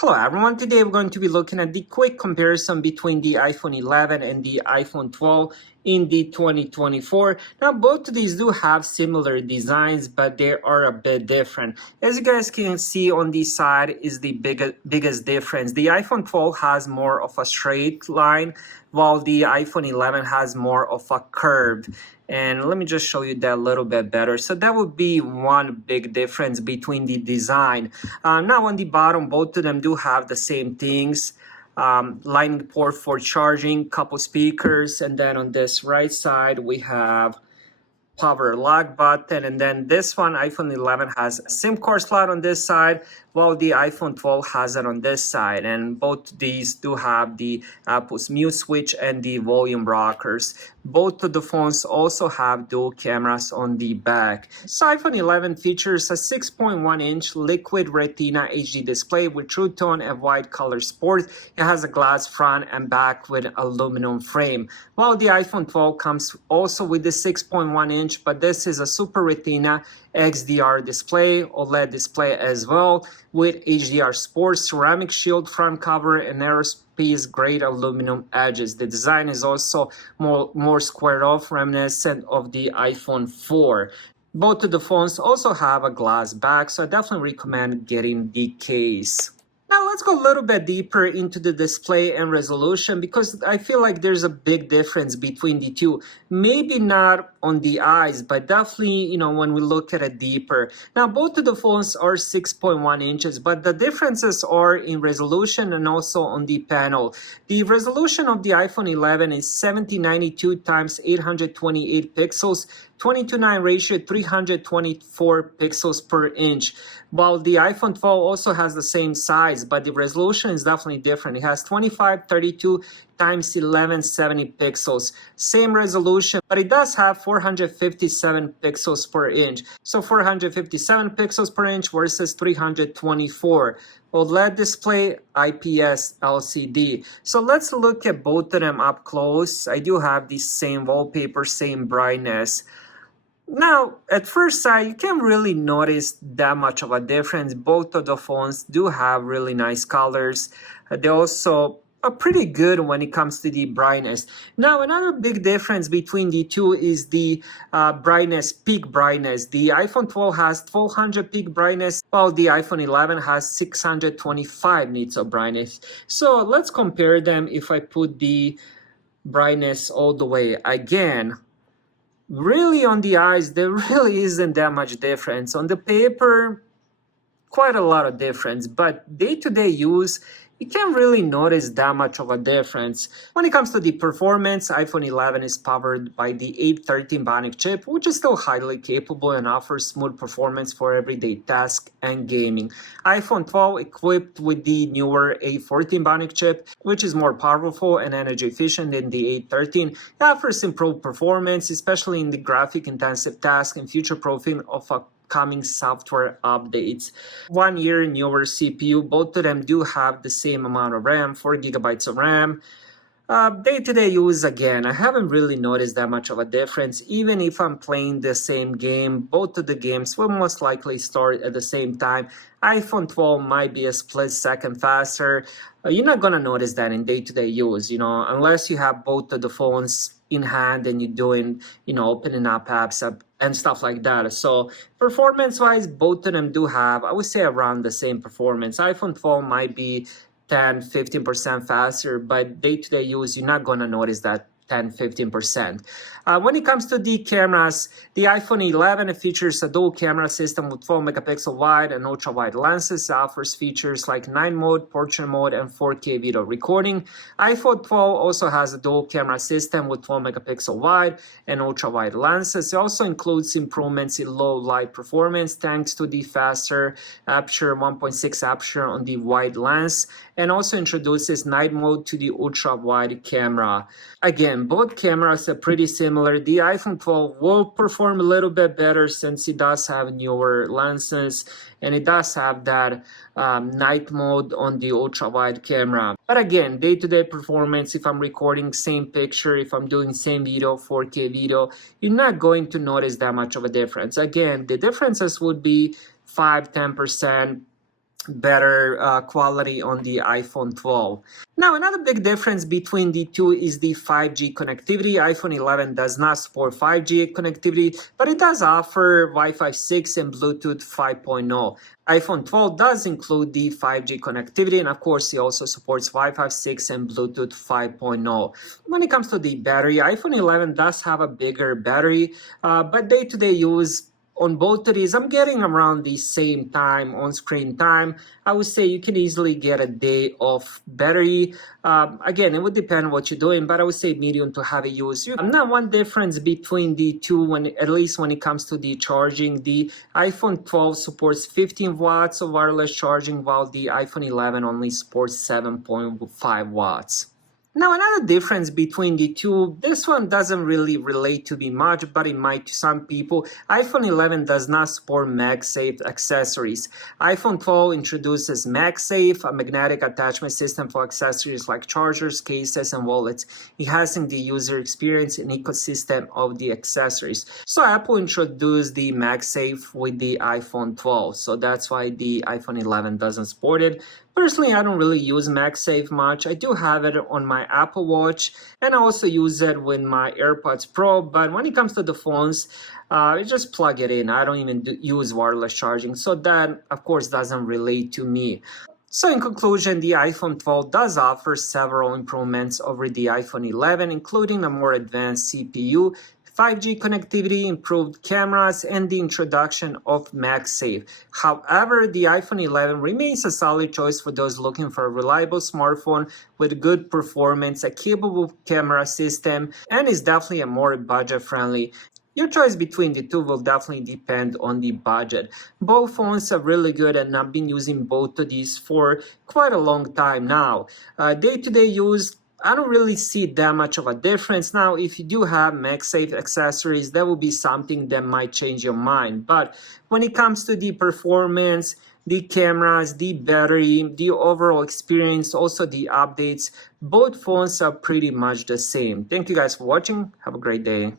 Hello everyone, today we're going to be looking at the quick comparison between the iPhone 11 and the iPhone 12 in the 2024. Now both of these do have similar designs, but they are a bit different. As you guys can see on this side is the biggest difference. The iPhone 12 has more of a straight line, while the iPhone 11 has more of a curve. And let me just show you that a little bit better. So that would be one big difference between the design. Now on the bottom, both of them do have the same things. Lightning port for charging, couple speakers, and then on this right side we have power lock button, and then this one, iPhone 11, has a SIM card slot on this side, while the iPhone 12 has it on this side. And both these do have the Apple's mute switch and the volume rockers. Both of the phones also have dual cameras on the back. So iPhone 11 features a 6.1-inch liquid retina HD display with True Tone and wide color sport. It has a glass front and back with aluminum frame, while the iPhone 12 comes also with the 6.1-inch, but this is a Super Retina XDR display, OLED display as well, with HDR Sport ceramic shield front cover and aerospace grade aluminum edges. The design is also more squared off, reminiscent of the iPhone 4. Both of the phones also have a glass back, so I definitely recommend getting the case. Now let's go a little bit deeper into the display and resolution, because I feel like there's a big difference between the two. Maybe not on the eyes, but definitely, when we look at it deeper. Now both of the phones are 6.1 inches, but the differences are in resolution and also on the panel. The resolution of the iPhone 11 is 1792 times 828 pixels, 20:9 ratio, 324 pixels per inch, while the iPhone 12 also has the same size, but the resolution is definitely different. It has 2532 times 1170 pixels, same resolution, but it does have 457 pixels per inch. So 457 pixels per inch versus 324. OLED display, IPS LCD. So let's look at both of them up close. I do have the same wallpaper, same brightness. Now, at first sight, you can't really notice that much of a difference. Both of the phones do have really nice colors. They also are pretty good when it comes to the brightness. Now, another big difference between the two is the brightness, peak brightness. The iPhone 12 has 1200 peak brightness, while the iPhone 11 has 625 nits of brightness. So let's compare them. If I put the brightness all the way again, really on the eyes, there really isn't that much difference. On the paper, quite a lot of difference, but day-to-day use, you can't really notice that much of a difference. When it comes to the performance, iPhone 11 is powered by the 813 Bionic chip, which is still highly capable and offers smooth performance for everyday tasks and gaming. iPhone 12 equipped with the newer 814 Bionic chip, which is more powerful and energy efficient than the 813. It offers improved performance, especially in the graphic-intensive tasks and future-proofing of coming software updates. 1 year newer CPU, both of them do have the same amount of RAM, 4 gigabytes of RAM. Day-to-day use, again, I haven't really noticed that much of a difference. Even if I'm playing the same game, both of the games will most likely start at the same time. iPhone 12 might be a split second faster. You're not gonna notice that in day-to-day use, unless you have both of the phones in hand and you're doing, opening up apps and stuff like that. So performance-wise, both of them do have, I would say, around the same performance. iPhone 12 might be 10-15% faster, but day-to-day use, you're not going to notice that 10-15%. When it comes to the cameras, the iPhone 11 features a dual camera system with 12 megapixel wide and ultra wide lenses. It offers features like night mode, portrait mode, and 4K video recording. iPhone 12 also has a dual camera system with 12 megapixel wide and ultra wide lenses. It also includes improvements in low light performance thanks to the faster aperture, 1.6 aperture on the wide lens, and also introduces night mode to the ultra wide camera. Again, both cameras are pretty similar. The iPhone 12 will perform a little bit better since it does have newer lenses and it does have that night mode on the ultra wide camera. But again, day-to-day performance, if I'm recording same picture, if I'm doing same video, 4K video, you're not going to notice that much of a difference. Again, the differences would be 5-10%. better quality on the iPhone 12. Now, another big difference between the two is the 5G connectivity. iPhone 11 does not support 5G connectivity, but it does offer Wi-Fi 6 and Bluetooth 5.0. iPhone 12 does include the 5G connectivity, and of course, it also supports Wi-Fi 6 and Bluetooth 5.0. When it comes to the battery, iPhone 11 does have a bigger battery, but day-to-day use on both of these, I'm getting around the same time on screen time. I would say you can easily get a day of battery. Again, it would depend on what you're doing, but I would say medium to heavy use. Now, one difference between the two, at least when it comes to the charging, the iPhone 12 supports 15 watts of wireless charging, while the iPhone 11 only supports 7.5 watts. Now, another difference between the two, this one doesn't really relate to me much, but it might to some people. iPhone 11 does not support MagSafe accessories. iPhone 12 introduces MagSafe, a magnetic attachment system for accessories like chargers, cases, and wallets, enhancing the user experience and ecosystem of the accessories. So Apple introduced the MagSafe with the iPhone 12, so that's why the iPhone 11 doesn't support it. Personally, I don't really use MagSafe much. I do have it on my Apple Watch, and I also use it with my AirPods Pro, but when it comes to the phones, I just plug it in. I don't even use wireless charging, so that, of course, doesn't relate to me. So in conclusion, the iPhone 12 does offer several improvements over the iPhone 11, including a more advanced CPU, 5G connectivity, improved cameras, and the introduction of MagSafe. However, the iPhone 11 remains a solid choice for those looking for a reliable smartphone with good performance, a capable camera system, and is definitely a more budget-friendly. Your choice between the two will definitely depend on the budget. Both phones are really good, and I've been using both of these for quite a long time now. Day-to-day use, I don't really see that much of a difference. Now, if you do have MagSafe accessories, that will be something that might change your mind. But when it comes to the performance, the cameras, the battery, the overall experience, also the updates, both phones are pretty much the same. Thank you guys for watching. Have a great day.